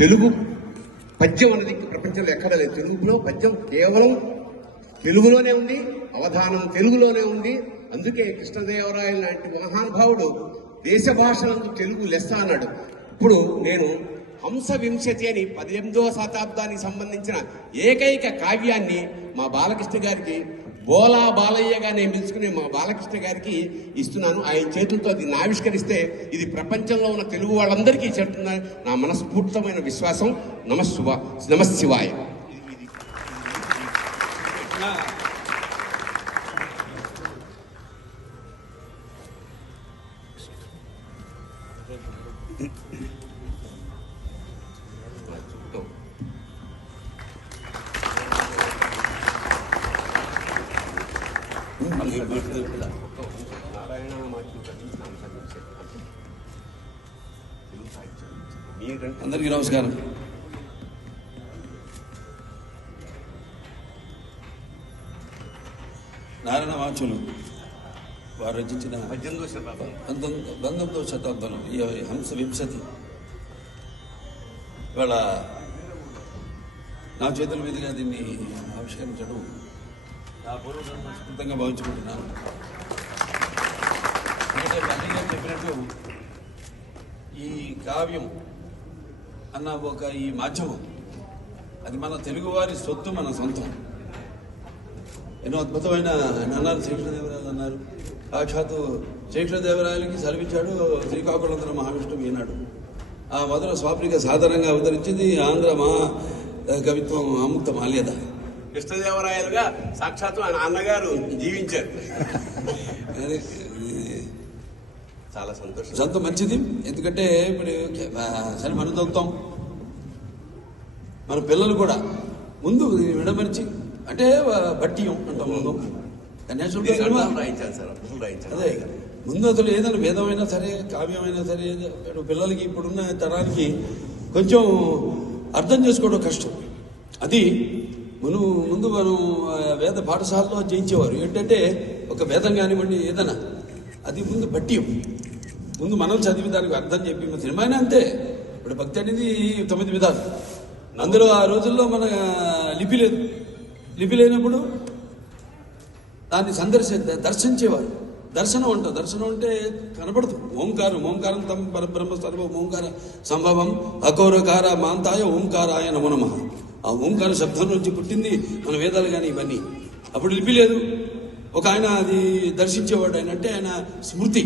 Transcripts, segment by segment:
తెలుగు పద్యం అనేది ప్రపంచంలో ఎక్కడ లేదు. తెలుగులో పద్యం కేవలం తెలుగులోనే ఉంది, అవధానం తెలుగులోనే ఉంది. అందుకే కృష్ణదేవరాయలు లాంటి మహానుభావుడు దేశ భాషలందు తెలుగు లెస్స అన్నాడు. ఇప్పుడు నేను హంస వింశతి అని 18వ శతాబ్దానికి సంబంధించిన ఏకైక కావ్యాన్ని మా బాలకృష్ణ గారికి, బోలా బాలయ్యగా నేను పిలుచుకునే మా బాలకృష్ణ గారికి ఇస్తున్నాను. ఆయన చేతులతో దీన్ని ఆవిష్కరిస్తే ఇది ప్రపంచంలో ఉన్న తెలుగు వాళ్ళందరికీ చెప్తుందని నా మనస్ఫూర్తమైన విశ్వాసం. నమశివాయ. అందరికీ నమస్కారం. నారాయణ వాచులు వారు రచించిన 19వ శతాబ్దంలో ఈ హంస వింశతి ఇవాళ నా చేతుల మీదుగా దీన్ని ఆవిష్కరించడం నా పూర్వజన్మ స్ఫూర్తంగా భావించుకుంటున్నాను. అందుకే చెప్పినట్టు ఈ కావ్యం అన్న ఈ మాధ్యమం అది మన తెలుగువారి సొత్తు, మన సొంతం. ఎన్నో అద్భుతమైన అన్నారు. శ్రీకృష్ణదేవరాయలు అన్నారు, సాక్షాత్తు శ్రీకృష్ణదేవరాయలకి సెలవిచ్చాడు శ్రీకాకుళంధ్ర మహావిష్ణువు ఈనాడు. ఆ మొదల స్వాప్నిక సాధారణంగా అవతరించింది ఆంధ్ర మహా కవిత్వం ఆముక్త మాల్యద. కృష్ణదేవరాయలుగా సాక్షాత్తు ఆయన అన్నగారు జీవించారు. చాలా సంతోషం, మంచిది. ఎందుకంటే ఇప్పుడు సరే మనం చదువుతాం, మన పిల్లలు కూడా ముందు విడమరిచి అంటే బట్టియం అంటాం. అదే ముందు అసలు ఏదైనా వేదమైనా సరే, కావ్యమైనా సరే, పిల్లలకి ఇప్పుడున్న తరానికి కొంచెం అర్థం చేసుకోవడం కష్టం. అది ముందు మనం వేద పాఠశాలలో జయించేవారు. ఏంటంటే ఒక వేదం కానివ్వండి ఏదైనా అది ముందు బట్టియం, ముందు మనం చదివి దానికి అర్థం చెప్పి సినిమానే అంతే. ఇప్పుడు భక్తి అనేది 9 విధాలు. అందులో ఆ రోజుల్లో మన లిపి లేదు. లిపి లేనప్పుడు దాన్ని దర్శించేవారు. దర్శనం అంటారు. దర్శనం అంటే కనపడదు. ఓంకారం తమ పరబ్రహ్మ సర్వ ఓంకార సంభవం అఘోరకార మాంతాయ ఓంకారాయ నమో నమః. ఆ ఓంకార శబ్దం నుంచి పుట్టింది మన వేదాలు కానీ ఇవన్నీ. అప్పుడు లిపి లేదు. ఒక ఆయన అది దర్శించేవాడు. ఆయన అంటే ఆయన స్మృతి,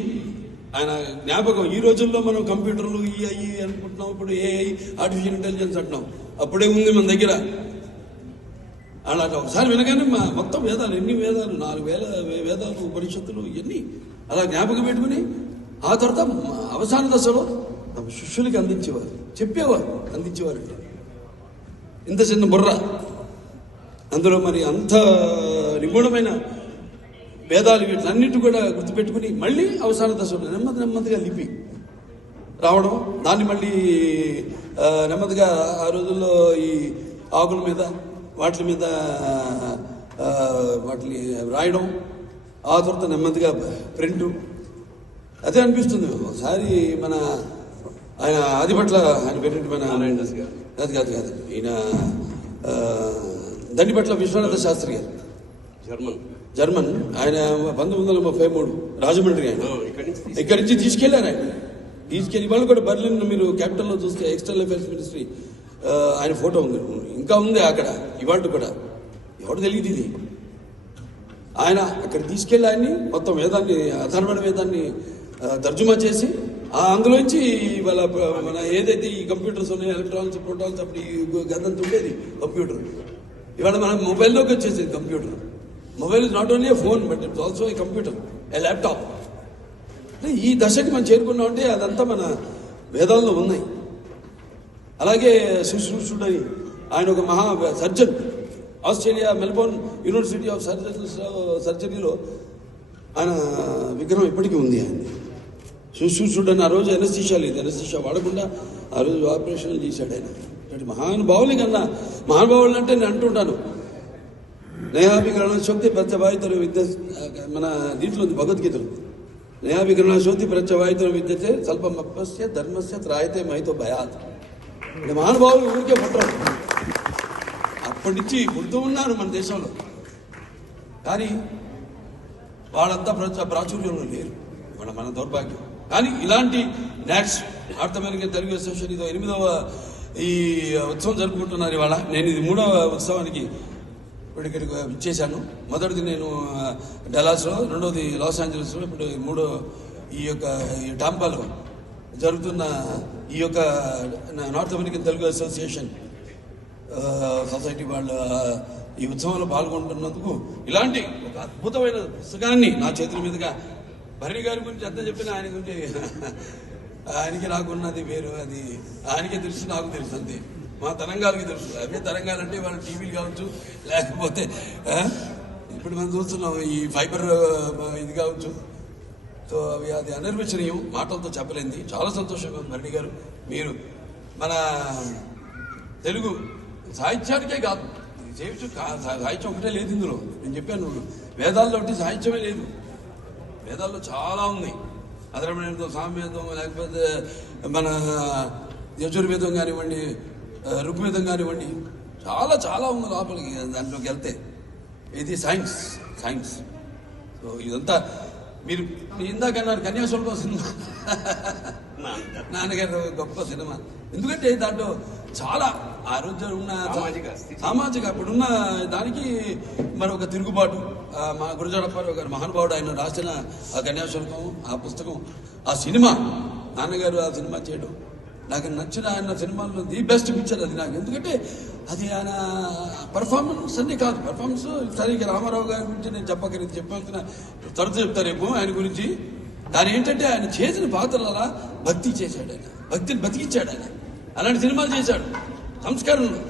ఆయన జ్ఞాపకం. ఈ రోజుల్లో మనం కంప్యూటర్లు అయ్యి అనుకుంటున్నాం. ఇప్పుడు ఏఐ ఆర్టిఫిషియల్ ఇంటెలిజెన్స్ అంటున్నాం. అప్పుడే ఉంది మన దగ్గర. అలా ఒకసారి వినగానే మొత్తం వేదాలు, ఎన్ని వేదాలు, 4000 వేదాలు, ఉపనిషత్తులు ఇవన్నీ అలా జ్ఞాపకం పెట్టుకుని ఆ తర్వాత అవసాన దశలో తమ శిష్యులకి అందించేవారు, చెప్పేవారు, అందించేవారు. ఇంత చిన్న బుర్ర, అందులో మరి అంత నిగూఢమైన వేదాలు వీటిలన్నిటి కూడా గుర్తుపెట్టుకుని మళ్ళీ అవసాన దశలో నెమ్మదిగా లిపి రావడం, దాన్ని మళ్ళీ నెమ్మదిగా ఆ రోజుల్లో ఈ ఆకుల మీద వాటి మీద వాటిని రాయడం, ఆ తర్వాత నెమ్మదిగా ప్రింటు. అదే అనిపిస్తుంది. ఒకసారి మన ఆయన ఆదిపట్ల ఆయన పేరేంటి, మన అది కాదు ఈయన దండిపట్ల విశ్వనాథ శాస్త్రి గారు, జర్మన్. ఆయన 1933 రాజమండ్రి. ఆయన ఇక్కడి నుంచి తీసుకెళ్లారు. తీసుకెళ్లి వాళ్ళు కూడా బర్లిన్, మీరు క్యాపిటల్లో చూస్తే ఎక్స్టర్నల్ అఫైర్స్ మినిస్ట్రీ ఆయన ఫోటో ఉంది, ఇంకా ఉంది అక్కడ ఇవాళ కూడా. ఎవరు తెలియదు ఇది. ఆయన అక్కడ తీసుకెళ్లి ఆయన్ని మొత్తం వేదాన్ని, అథర్వణ వేదాన్ని తర్జుమా చేసి అందులోంచి వాళ్ళ మన ఏదైతే ఈ కంప్యూటర్స్ ఉన్నాయి, ఎలక్ట్రానిక్స్, ప్రోటాన్స్, అప్పుడు ఈ గదంతా ఉండేది కంప్యూటర్. ఇవాళ మన మొబైల్లోకి వచ్చేసింది computer. Mobile is not only A phone but it's also a computer, A laptop. ఈ దశకి మనం చేరుకున్నామంటే అదంతా మన వేదాల్లో ఉన్నాయి. అలాగే శుశ్రూషుడని ఆయన ఒక మహా surgeon. Australia Melbourne university of సర్జరీలో ఆయన విగ్రహం ఇప్పటికీ ఉంది. ఆయన శుశ్రూషుడని ఆ రోజు ఎనస్థీషియా లేదు, ఎనస్థీషియా వాడకుండా ఆ రోజు ఆపరేషన్ చేశాడు ఆయన. మహానుభావులు కన్నా మహానుభావులు అంటే నేను అంటుంటాను, నయాభికరణ శక్తి ప్రత్యవాయితరు విద్య, మన దీంట్లో ఉంది భగవద్గీతలు. నయాభికరణ శక్తి ప్రత్యవాయితరు విద్యతే స్వల్పమప్యస్య ధర్మస్య త్రాయతే మహితో భయాత్. అంటే మహానుభావులు ఊరికే పుట్టరు, అప్పటి నుంచి పుడుతూ ఉన్నారు మన దేశంలో. కానీ వాళ్ళంతా ప్రాచుర్యంలో లేరు, మన దౌర్భాగ్యం. కానీ ఇలాంటి NATS, North American Telugu association ఇదో 8వ ఈ ఉత్సవం జరుపుకుంటున్నారు ఇవాళ. నేను ఇది 3వ ఉత్సవానికి ఇప్పుడు ఇక్కడికి ఇచ్చేశాను. మొదటిది నేను డల్లాస్లో, రెండవది లాస్ ఏంజలస్లో, ఇప్పుడు మూడో ఈ యొక్క టాంపాలో జరుగుతున్న ఈ యొక్క north American Telugu association society వాళ్ళ ఈ ఉత్సవంలో పాల్గొంటున్నందుకు ఇలాంటి ఒక అద్భుతమైన పుస్తకాన్ని నా చేతుల మీదుగా, భరణి గారి గురించి ఎంత చెప్పినా ఆయన గురించి ఆయనకి నాకున్నది వేరు, అది ఆయనకే తెలుసు, నాకు తెలుసు, అంతే. మా తరంగాలకి తెలుసు. అవే తరంగాలంటే వాళ్ళ టీవీలు కావచ్చు, లేకపోతే ఇప్పుడు మనం చూస్తున్నాం ఈ ఫైబర్ ఇది కావచ్చు. సో అవి అది అనిర్వచనీయం, మాటలతో చెప్పలేంది. చాలా సంతోషంగా ఉంది భరణి గారు, మీరు మన తెలుగు సాహిత్యానికే కాదు, సాహిత్యం ఒకటే లేదు ఇందులో. నేను చెప్పాను, వేదాల్లో ఒకటి సాహిత్యమే లేదు, వేదాల్లో చాలా ఉన్నాయి. అధర్వణంతో సామవేదం, లేకపోతే మన యజుర్వేదం కానివ్వండి, ఋగ్వేదం కానివ్వండి, చాలా చాలా ఉంది లోపలికి దాంట్లోకి వెళ్తే. ఇది సైన్స్. సో ఇదంతా మీరు ఇందాక అన్నారు కన్యాశుల్కం సినిమా, నాన్నగారు గొప్ప సినిమా. ఎందుకంటే దాంట్లో చాలా ఆ రోజు ఉన్న సామాజిక ఇప్పుడున్న దానికి మరొక తిరుగుబాటు. మా గురజాడప్పారావు గారు మహానుభావుడు, ఆయన రాసిన ఆ కన్యాశుల్కం, ఆ పుస్తకం, ఆ సినిమా, నాన్నగారు ఆ సినిమా చేయడం నాకు నచ్చిన ఆయన సినిమాల్లో ది బెస్ట్ పిక్చర్ అది నాకు. ఎందుకంటే అది ఆయన పర్ఫార్మెన్స్ అన్నీ కాదు, పర్ఫార్మెన్స్ సరిగ్గా రామారావు గారి గురించి నేను చెప్పాల్సిన తరచు చెప్తారేమో ఆయన గురించి. దాని ఏంటంటే ఆయన చేసిన పాత్రలు అలా భక్తి చేశాడు, ఆయన భక్తిని బతికించాడు. ఆయన అలాంటి సినిమాలు చేశాడు. సంస్కరణలు,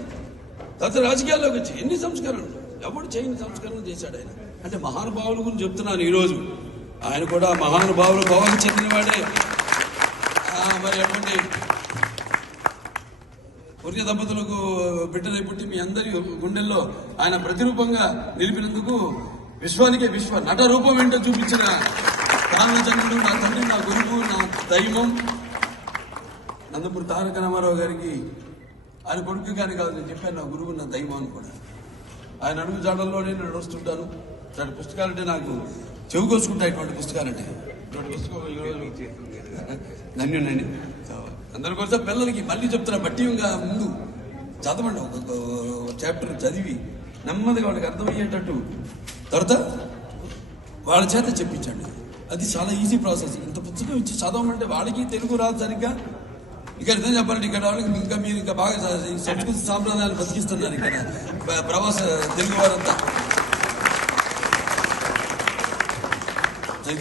తర్వాత రాజకీయాల్లోకి వచ్చి ఎన్ని సంస్కరణలు, ఎవడు చేయని సంస్కరణలు చేశాడు ఆయన. అంటే మహానుభావుల గురించి చెప్తున్నాను ఈరోజు. ఆయన కూడా మహానుభావుల కోవకు చెందినవాడే. మరి అటువంటి పుణ్య దంపతులకు బిడ్డలై పుట్టి మీ అందరి గుండెల్లో ఆయన ప్రతిరూపంగా నిలిపినందుకు విశ్వానికే విశ్వ నట రూపం ఏంటో చూపించిన రామచంద్రుడు, నా తండ్రి, నా గురువు, నా దైవం నందమూరి తారక రామారావు గారికి, ఆయన కొడుకు గారి కాదు, నేను చెప్పాను నా గురువు, నా దైవం అని కూడా. ఆయన అడుగు జాడల్లోనే నేను నడుస్తుంటాను. ఇటువంటి పుస్తకాలంటే నాకు చెవి కోసుకుంటా, ఇటువంటి పుస్తకాలంటే. ఇటువంటి పుస్తకం ఈరోజు ధన్యునండి. అందరి కోసం పిల్లలకి మళ్ళీ చెప్తున్నా, బట్టిగా ముందు చదవండి, ఒక చాప్టర్ చదివి నెమ్మదిగా వాళ్ళకి అర్థమయ్యేటట్టు తర్వాత వాళ్ళ చేత చెప్పించండి. అది చాలా ఈజీ ప్రాసెస్. ఇంత పుస్తకం ఇచ్చి చదవమంటే వాళ్ళకి తెలుగు రాదు సరిగ్గా. ఇక్కడ నిజం చెప్పాలంటే ఇక్కడ వాళ్ళకి మీరు ఇంకా బాగా సంస్కృతి సాంప్రదాయాలు బతికిస్తున్నారు ఇక్కడ ప్రవాస తెలుగు వారంతా.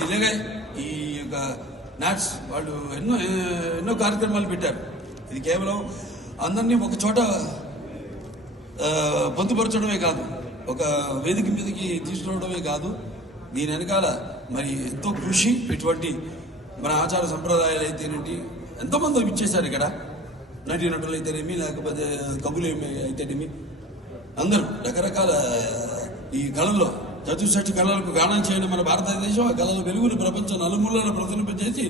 ఇలాగే ఈ యొక్క నాట్స్ వాళ్ళు ఎన్నో కార్యక్రమాలు పెట్టారు. ఇది కేవలం అందరినీ ఒక చోట పొందుపరచడమే కాదు, ఒక వేదిక మీదకి తీసుకురావడమే కాదు, దీని వెనకాల మరి ఎంతో కృషి. ఇటువంటి మన ఆచార సంప్రదాయాలు అయితేనేంటి, ఎంతోమంది ఇచ్చేశారు ఇక్కడ. నటీనటులు అయితేనేమి, లేకపోతే కవులు అయితేనేమి, అందరూ రకరకాల ఈ కళల్లో చతుషష్టి కళలకు గానం చేయడం మన భారతదేశం. ఆ కళల వెలుగును ప్రపంచం నలుమూలలో ప్రతినింపజేసి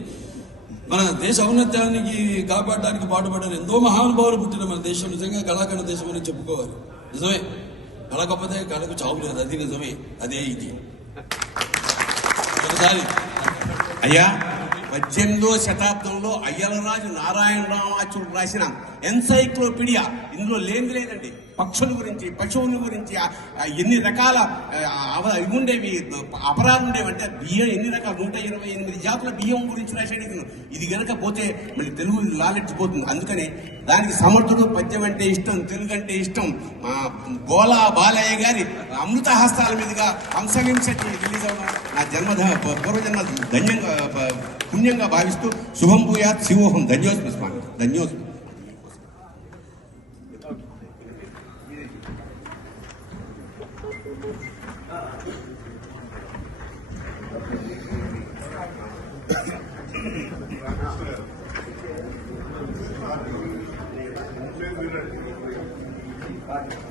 మన దేశ ఔన్నత్యానికి కాపాడడానికి పాటుపడిన ఎంతో మహానుభావులు పుట్టిన మన దేశం నిజంగా కళాకళ దేశం అని చెప్పుకోవాలి. నిజమే, కళ గొప్పదే, కళకు చావు లేదు, అది నిజమే. అదే ఇది. ఒకసారి అయ్యా, 18వ శతాబ్దంలో అయ్యలరాజు నారాయణ రామాచార్యుడు రాసిన ఎన్సైక్లోపీడియా, ఇందులో లేదండి. పక్షుల గురించి, పశువుల గురించి, ఎన్ని రకాల ఇవి ఉండేవి, అపరాలు ఉండేవి. అంటే బియ్యం ఎన్ని రకాలు, 128 జాతుల బియ్యం గురించి రాశాడు. ఇది గనక పోతే మళ్ళీ తెలుగు నాలెడ్జ్ పోతుంది. అందుకని దానికి సమర్థుడు. పద్యం అంటే ఇష్టం, తెలుగు అంటే ఇష్టం. గోలా బాలయ్య గారి అమృత హస్తాల మీదుగా హంసవింశతి రిలీజ్ అవ్వడం నా పూర్వజన్మ పుణ్యంగా భావిస్తూ శుభం భూయాత్ శివోహం. ధన్యోస్మి స్వామి, ధన్యోస్మి.